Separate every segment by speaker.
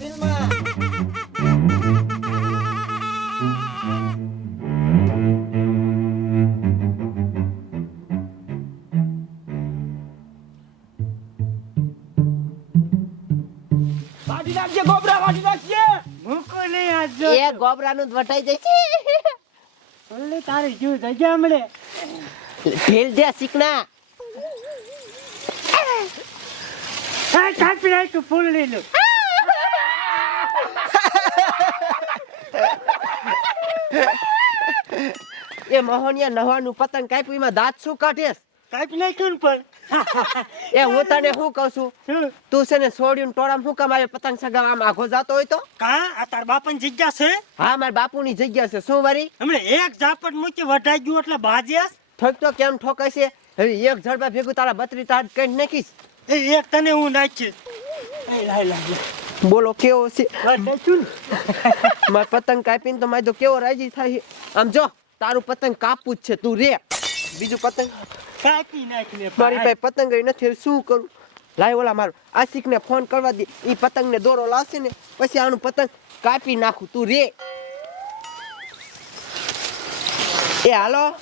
Speaker 1: દિલમાં વાટી નાખજે ગોબરા વાટી નાખજે.
Speaker 2: મૂકો નહીં આજ
Speaker 3: એ ગોબરાનું વટાઈ જાય છે
Speaker 2: ઓલે તારે જો જગ્યા મળે.
Speaker 3: ઢીલ દે શીખના.
Speaker 2: હા કાપી નાખ્યું ફૂલ લઈ લો
Speaker 3: એ મોહનિયા નહવાનું પતંગ કાપ્યું એમાં દાંત શું કાઢેસ
Speaker 2: કાપી નાખ્યું પણ.
Speaker 3: એ હું તને શું કહું છું? તું છે ને છોડ્યું ટોળામાં શું કામ આવ્યો પતંગ આમ આઘો જાતો હોય તો?
Speaker 2: કા? આ તાર બાપાની જગ્યા છે?
Speaker 3: હા મારા બાપુની જગ્યા છે. શું વારી?
Speaker 2: હમણે એક ઝાપટ મૂકી વઢાઈ ગયું એટલે બાજ્યાસ
Speaker 3: ઠોકતો કેમ ઠોકાય છે? હવે એક જડબા ભેગું તારા બત્રી તાર કઈ નાખીશ.
Speaker 2: એ એક તને હું નાખીશ. લાઈ લાઈ
Speaker 3: બોલો કેવો છે? માર પતંગ કાપીને તો મારી તો કેવો રાજી થાય. આમ જો તારું પતંગ કાપવું જ છે તું રે. બીજું પતંગ?
Speaker 2: કાપી નાખીને
Speaker 3: મારી પાસે પતંગ નથી શું કરું? લાય ઓલા મારું આશિકને ફોન કરવા દે. એ પતંગને દોરો લાવશે ને પછી આનું પતંગ કાપી નાખું તું રે. એ હાલો.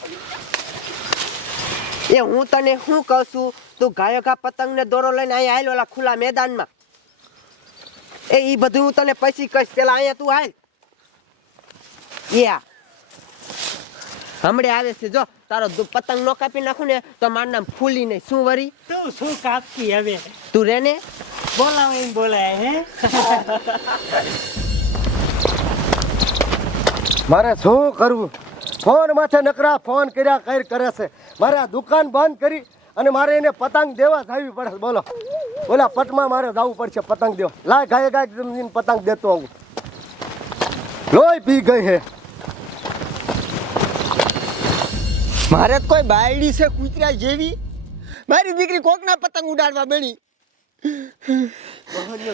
Speaker 3: એ હું તને શું કહું છું? તું ગાયકા પતંગને દોરો લઈને અહીંયા આવેલો ઓલા ખુલ્લા મેદાનમાં. એ ઈ બધું હું તને પછી કહીશ. પેલા અહીંયા તું હાલ. યા હમણે આવે છે. જો તારો પતંગ નો કાપી નાખું ને તો મારું નામ ફૂલી નહીં શું વરી?
Speaker 2: તું શું કાપતી હવે?
Speaker 3: તું રે ને
Speaker 2: બોલાવે એમ બોલાય હે?
Speaker 4: મારે શું કરવું? ફોન માથે નકરા ફોન કર્યા કઈ કરે છે? મારે આ દુકાન બંધ કરી અને મારે એને પતંગ દેવા જવી પડે. બોલો. ઓલા પટમાં મારે જવું પડશે પતંગ દેવા. લાય ગાય ગાય જમીન પતંગ દેતો આવું. લોહી પી ગઈ હે.
Speaker 1: મારે કોઈ બાયડી છે કૂતરા જેવી. મારી દીકરી કોકના પતંગ ઉડાડવા
Speaker 3: બેણી.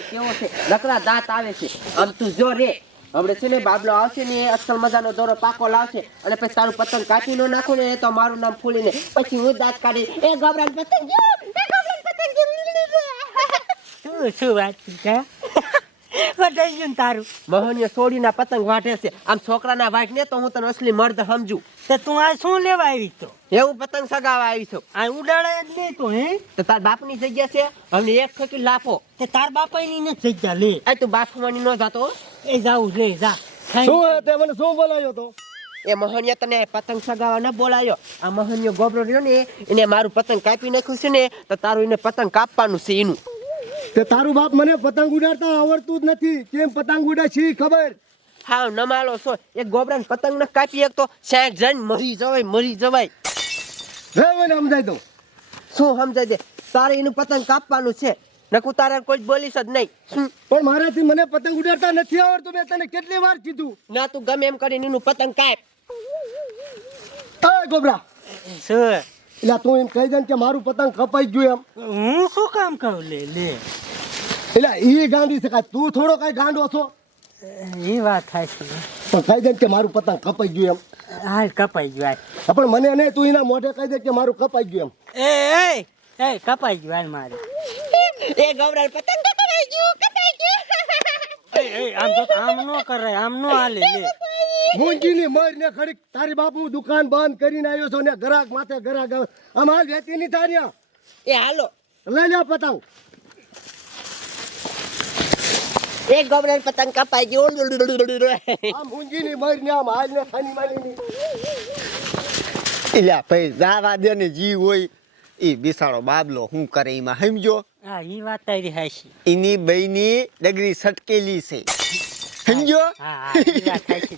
Speaker 3: કેવો છે? લકડા દાંત આવે છે. આમ તું જો રે. હમણે છે ને બાબલો આવશે ને અસલ મજાનો દોરો પાકો લાવશે અને પછી તારું પતંગ કાપી નો નાખું ને તો મારું નામ ફૂલીને પછી હું દાંત કાઢી એ ગબરાન પતંગ
Speaker 2: તું શું વાત છે ગયું તારું.
Speaker 3: મોહનીયો સોડીના પતંગ વાઢે છે. આમ છોકરાના વાઢ ને તો હું તને અસલી મર્દ સમજુ.
Speaker 2: તો તું આ શું લેવા આવી તો?
Speaker 3: એવું પતંગ સગાવા આવી છું.
Speaker 2: આ ઉડાડે જ નહીં તો હે?
Speaker 3: તો તાર બાપની જગ્યા છે? અમને એક થકી લાફો
Speaker 2: તે તાર બાપાની ને જગ્યા લે.
Speaker 3: આ તું બાથરૂમની ન જાતો
Speaker 2: એ જાવું લે જા.
Speaker 4: શું હે તે? મને શું બોલાયો તો?
Speaker 3: એ મહનિયા તને પતંગ સગાવા ન બોલાયો. આ મહનિયો ગોબરો રહ્યો ને એને મારું પતંગ કાપી નાખ્યું છે ને તો તારું એને પતંગ કાપવાનું છે એનું.
Speaker 4: તે તારું બાપ મને પતંગ ઉડાડતા આવડતું જ નથી. કેમ પતંગ ઉડાય છે ખબર?
Speaker 3: હા નમાલો છો. એક ગોબરાને પતંગ ન કાપી એક તો સાઠ જણ મરી જવાય મરી જવાય.
Speaker 4: રે મને સમજાય દો
Speaker 3: શું સમજાય દે? તારે એનું પતંગ કાપવાનું છે. નકુ તારે કોઈ બોલીશ જ નહીં. શું?
Speaker 4: પણ મારાથી મને પતંગ ઉડાડતા નથી આવડતું. મેં તને કેટલી વાર કીધું.
Speaker 3: ના તું ગમે એમ કરીને એનું પતંગ કાપ.
Speaker 4: એ ગોબરા.
Speaker 2: શું?
Speaker 4: એટલે તું એમ કહી દે કે મારું પતંગ કપાઈ ગયું એમ.
Speaker 2: હું શું કામ કહું લે લે.
Speaker 4: એટલે એ ગાંડી છે કાંઈ તું થોડો કઈ ગાંડો છો?
Speaker 2: એ વાત થાય છે.
Speaker 4: પણ કહી દે કે મારું પતંગ કપાઈ ગયું એમ.
Speaker 2: હા કપાઈ ગયું
Speaker 4: હા, પણ મને નહીં તું એના મોઢે કહી દે કે મારું કપાઈ ગયું એમ.
Speaker 2: એ એ એ કપાઈ ગયું હાલ મારે.
Speaker 3: એ ગોબરાને પતંગ કપાઈ ગયું કપાઈ ગયું.
Speaker 2: એ એ આમ તો આમ નો કરે આમ નો હાલે લે.
Speaker 4: મૂંગીની મર ને ખડી તારી બાપુ દુકાન બંધ કરીને આવ્યો છો ને ગ્રાહક માથે ગ્રાહક આમ હાલ વેચી ની તારી
Speaker 3: એ હાલો.
Speaker 4: લઈ લે પતંગ.
Speaker 3: એક ગોબરાને પતંગ કપાઈ ગયો.
Speaker 4: આમ મૂંગીની મર ને આમ હાલ ને ખાની માની
Speaker 1: એટલે ભાઈ જાવા દે ને જી હોય. એ બિસાડો બાબલો શું કરે એમાં સમજો
Speaker 2: હા એ વાત તારી હાશી
Speaker 1: એની બઈની ડગરી સટકેલી છે. સમજો
Speaker 2: હા હા ઈ વાત તારી.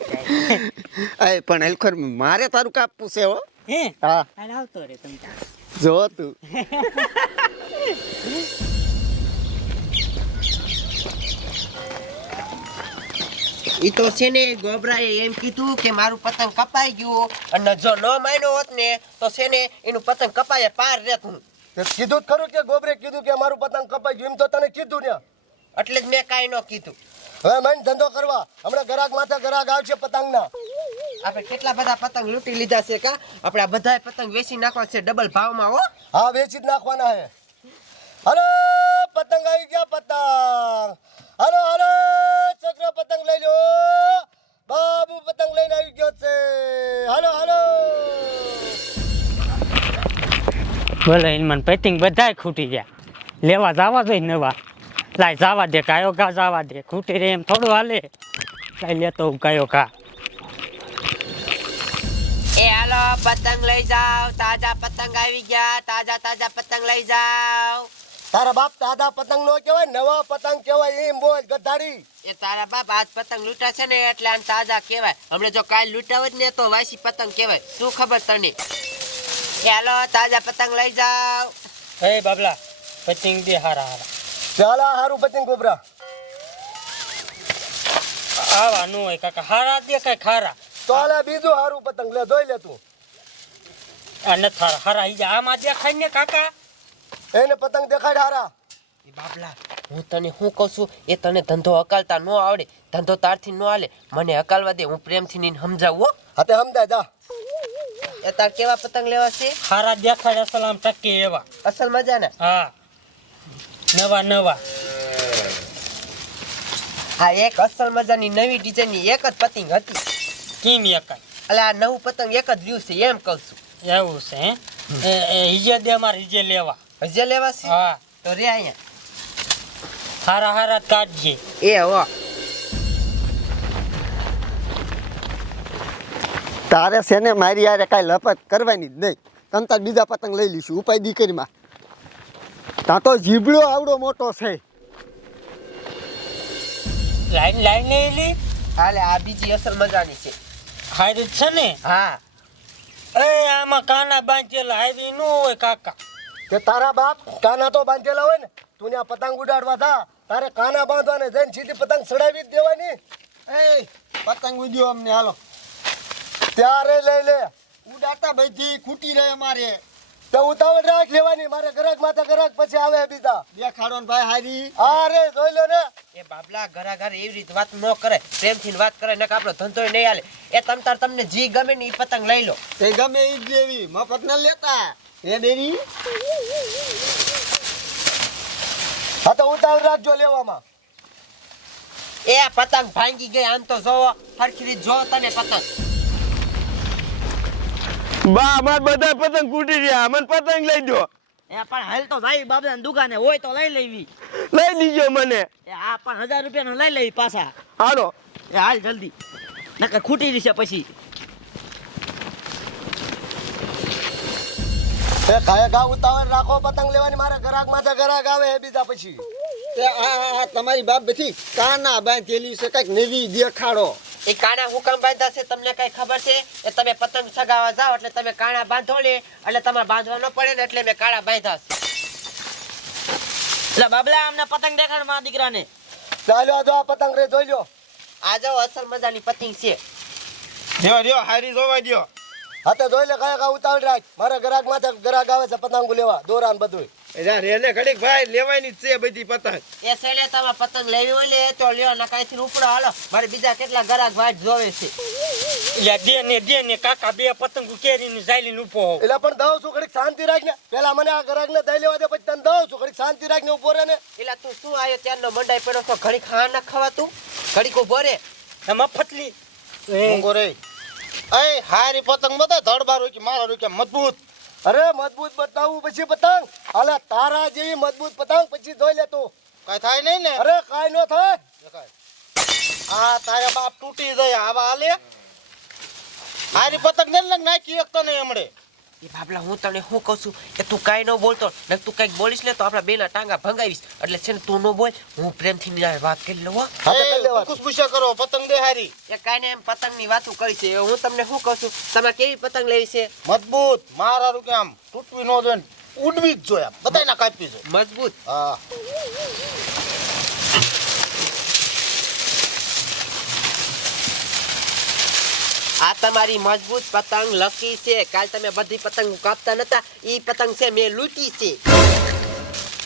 Speaker 1: પણ હલખર મારે તારું કાપવું છે હો.
Speaker 2: હે?
Speaker 1: હા.
Speaker 2: આવતો રે તમ
Speaker 1: જો તું.
Speaker 3: ઈ તો છે ને ગોબરાએ એમ કીધું કે મારું પતંગ કપાઈ ગયું અને જો ન માન્યો હોત ને તો છે ને એનું પતંગ કપાય પાર રહેત. હું
Speaker 4: કીધું જ ખરું કે ગોબરે કીધું કે મારું પતંગ કપાઈ ગયું એમ તો તને કીધું ને.
Speaker 3: એટલે જ મેં કાંઈ ન કીધું.
Speaker 4: હવે મને ધંધો કરવા. હમણાં ગ્રાહક માથે ગ્રાહક આવશે પતંગના.
Speaker 3: આપણે કેટલા બધા પતંગ લૂંટી લીધા છે કા? આપણે આ બધા પતંગ વેચી નાખવા છે ડબલ ભાવમાં હો.
Speaker 4: હા વેચી જ નાખવાના હે. હલો પતંગ આવી ગયા પતંગ. હાલો હાલો
Speaker 2: છોકરો પતંગ લઈ
Speaker 4: લો બાબુ પતંગ લઈને આવી ગયો છે. હાલો હાલો.
Speaker 2: ભલે ઇનમન પેટિંગ બધાય ખૂટી ગયા. લેવા જવા જોઈએ નવા. લાય જવા દે કાયો કા જવા દે. ખૂટી રે એમ થોડું હાલે. લાય લેતો કાયો કા
Speaker 3: એ હાલો પતંગ લઈ જાવ તાજા પતંગ આવી ગયા. તાજા તાજા પતંગ લઈ જાવ
Speaker 4: તારા બાપ દાદા પતંગ નો કહેવાય નવા પતંગ કહેવાય એમ બોલ ગધાડી.
Speaker 3: એ તારા બાપ આજ પતંગ લૂંટા છે ને એટલે આમ તાજા કહેવાય. હમણાં જો કાલ લૂંટાવે જ ને તો વાસી પતંગ કહેવાય. શું ખબર તને? ચાલો તાજા પતંગ લઈ જાઓ.
Speaker 2: હે બાબલા પતંગ દે હારા હારા.
Speaker 4: ચાલો હારું પતંગ ગોબરા
Speaker 2: આવા નું હોય કાકા હારા દે કઈ ખારા
Speaker 4: તો લે બીજું હારું પતંગ લે જોઈ લે તું.
Speaker 2: આ નથી હારા હારા ઈ આમાં દેખાય ને કાકા?
Speaker 4: એને પતંગ દેખાડ હારા.
Speaker 3: એ બાબલા હું તને શું કહું છું? એ તને ધંધો હકાલતા ન આવડે ધંધો તારથી ન હાલે. મને હકાલવા દે હું પ્રેમથી નીને સમજાવું હો.
Speaker 4: હાતે સમજાય જા.
Speaker 3: એ તાર કેવા પતંગ લેવા છે?
Speaker 2: હારા દેખાડ અસલ આમ ટકે એવા.
Speaker 3: અસલ મજાના?
Speaker 2: હા. નવા નવા.
Speaker 3: આ એક અસલ મજાની નવી ડિઝાઇનની એક જ પતંગ હતી.
Speaker 2: કેમ એકાય
Speaker 3: એટલે આ નવું પતંગ એક જ લ્યું છે એમ કહું છું.
Speaker 2: એવું છે હે? એ હિજે દે મારે હિજે લેવા.
Speaker 3: હજી લેવા છે
Speaker 2: હા.
Speaker 3: તો રે અહીંયા.
Speaker 2: હારા હારા કાઢજે.
Speaker 3: એ હો.
Speaker 1: તારે છે ને મારી યારે કાંઈ લપત કરવાની જ નહીં. તમ તાર બીજા પતંગ લઈ લઈશું ઉપાય દીકરીમાં. ત્યાં તો જીબડો આવડો મોટો છે.
Speaker 2: લાઈન લાઈન લી.
Speaker 3: હાલે આ બીજી અસલ મજાની છે.
Speaker 2: હારી છે ને?
Speaker 3: હા.
Speaker 2: એ આમાં કાના બાંધેલા હારી ન હોય કાકા.
Speaker 4: કે તારા બાપ કાના તો બાંધેલા હોય ને તું ત્યાં પતંગ ઉડાડવા થા તારે કાના બાંધવાને જઈને સીધી પતંગ ચડાવી જ દેવાની.
Speaker 1: એ પતંગ ઉડ્યો અમને હાલો.
Speaker 4: ત્યારે લઈ લે.
Speaker 1: ઉડાતા બધી ખૂટી રહે મારે
Speaker 4: તો ઉતાવળ રાખ લેવાની મારે ગરાક માથા ગરાક પછી આવે બીજા.
Speaker 1: દેખાડો ને ભાઈ હારી.
Speaker 4: અરે જોઈ લો ને.
Speaker 3: એ બાબલા ઘરા ઘર એવી રીતે વાત ન કરે. પ્રેમથી વાત કરે નક આપણો ધંધો નહીં હાલે. એ તમ તાર તમને જી ગમે ને એ પતંગ લઈ લો.
Speaker 1: તે ગમે એ દેવી મફત ન લેતા. એ દેવી
Speaker 4: હા તો ઉતાવળ રાખજો લેવામાં.
Speaker 3: એ આ પતંગ ભાંગી ગઈ આમ તો જોવો ફરખી રીતે જો તને પતંગ.
Speaker 1: બા અમાર બધા પતંગ કૂટી રહ્યા. મને પતંગ લઈ દો
Speaker 5: એ પણ હાલ તો ભાઈ બાબા દુકાને હોય તો લઈ લેવી.
Speaker 1: લઈ લીજો મને.
Speaker 5: એ આ પણ હજાર રૂપિયાનો લઈ લેવી પાછા.
Speaker 1: હાલો.
Speaker 5: એ હાલ જલ્દી. નકર ખૂટી જશે પછી.
Speaker 4: એ કાય ગા ઉતાવળ રાખો પતંગ લેવાની મારા ગરાક માથા ગરાક આવે એ બીજા પછી.
Speaker 1: તે આ આ તમારી બાપ બધી કાના બાંધેલી છે કંઈક નવી દેખાડો.
Speaker 3: એ કાણા હું કામ બાંધા છે તમને કઈ ખબર છે? એ તમે પતંગ સગાવા જાઓ એટલે તમે કાણા બાંધો ને એટલે તમારે બાંધવા ન પડે ને એટલે મેં કાણા બાંધ્યા છે.
Speaker 5: એટલે બાબલા અમને પતંગ દેખાડ મારા દીકરાને.
Speaker 4: ચાલો આ જો આ પતંગ રે જોઈ લો
Speaker 3: આ જો અસલ મજાની પતંગ છે.
Speaker 1: જો રહ્યો હારી જોવા દો
Speaker 4: તો જોઈ લે કયા ગા ઉતાવળ રાખ. મારા ગ્રાહક માથે ગ્રાહક આવે છે પતંગો લેવા દોરાન બધું
Speaker 1: રેને ઘડીક ભાઈ લેવાની છે બધી પતંગ.
Speaker 3: એ સેલે તમે પતંગ લેવી હોય ને તો લ્યો ને કાંઈથી ઉપડો હાલો. મારે બીજા કેટલા ગરાક ભાઈ જોવે છે.
Speaker 2: એટલે દે ને દે ને કાકા બે પતંગ ઉકેરીને ઝાલીને ઊભો હોવ
Speaker 4: એટલે પણ દઉં છું ઘડીક શાંતિ રાખ ને. પેલા મને આ ગરાક ને દઈ લેવા દે પછી તને દઉં છું ઘડીક શાંતિ રાખ ને ઊભો રે ને.
Speaker 3: એટલે તું શું આવ્યો ત્યારનો મંડાઈ પડ્યો છો? ઘડી ખા ના ખવાતું ઘડીક ઊભો રે.
Speaker 2: મફતલી. ફટલી
Speaker 6: ઊંઘો રે. એ હારી પતંગ બધા ધડબા હોય કે મારા હોય મજબૂત.
Speaker 4: અરે મજબૂત બતાવું પછી પતંગ. અલે તારા જેવી મજબૂત પતંગ પછી જોઈ લે તું.
Speaker 6: કઈ થાય નહીં ને?
Speaker 4: અરે કઈ નો થાય.
Speaker 6: આ તારા બાપ તૂટી જાય આવા હાલે. આરી પતંગ ને લગ નાખી એક તો નહીં હમણે.
Speaker 3: એ બાબલા હું તને શું કહું છું કે તું કાંઈ ન બોલતો ને તું કંઈક બોલીશ ને તો આપણા બેના ટાંગા ભંગાવીશ. એટલે છે ને તું ન બોલ હું પ્રેમથી નિરાય વાત કરી લઉં
Speaker 4: તો કરી
Speaker 6: પતંગ દે હારી
Speaker 3: એ કાંઈ ને એમ પતંગની વાતો કરી છે. હું તમને શું કહું છું તમે કેવી પતંગ લેવી છે?
Speaker 6: મજબૂત. મારારું કે આમ તૂટવી ન જોઈએ ઉડવી જ જોઈએ બધાય ના કાપી જોઈએ.
Speaker 3: મજબૂત.
Speaker 6: હા.
Speaker 3: આ તમારી મજબૂત પતંગ લકી છે. કાલ તમે બધી પતંગ કાપતા નતા. ઈ પતંગ છે, મેં લૂંટી છે.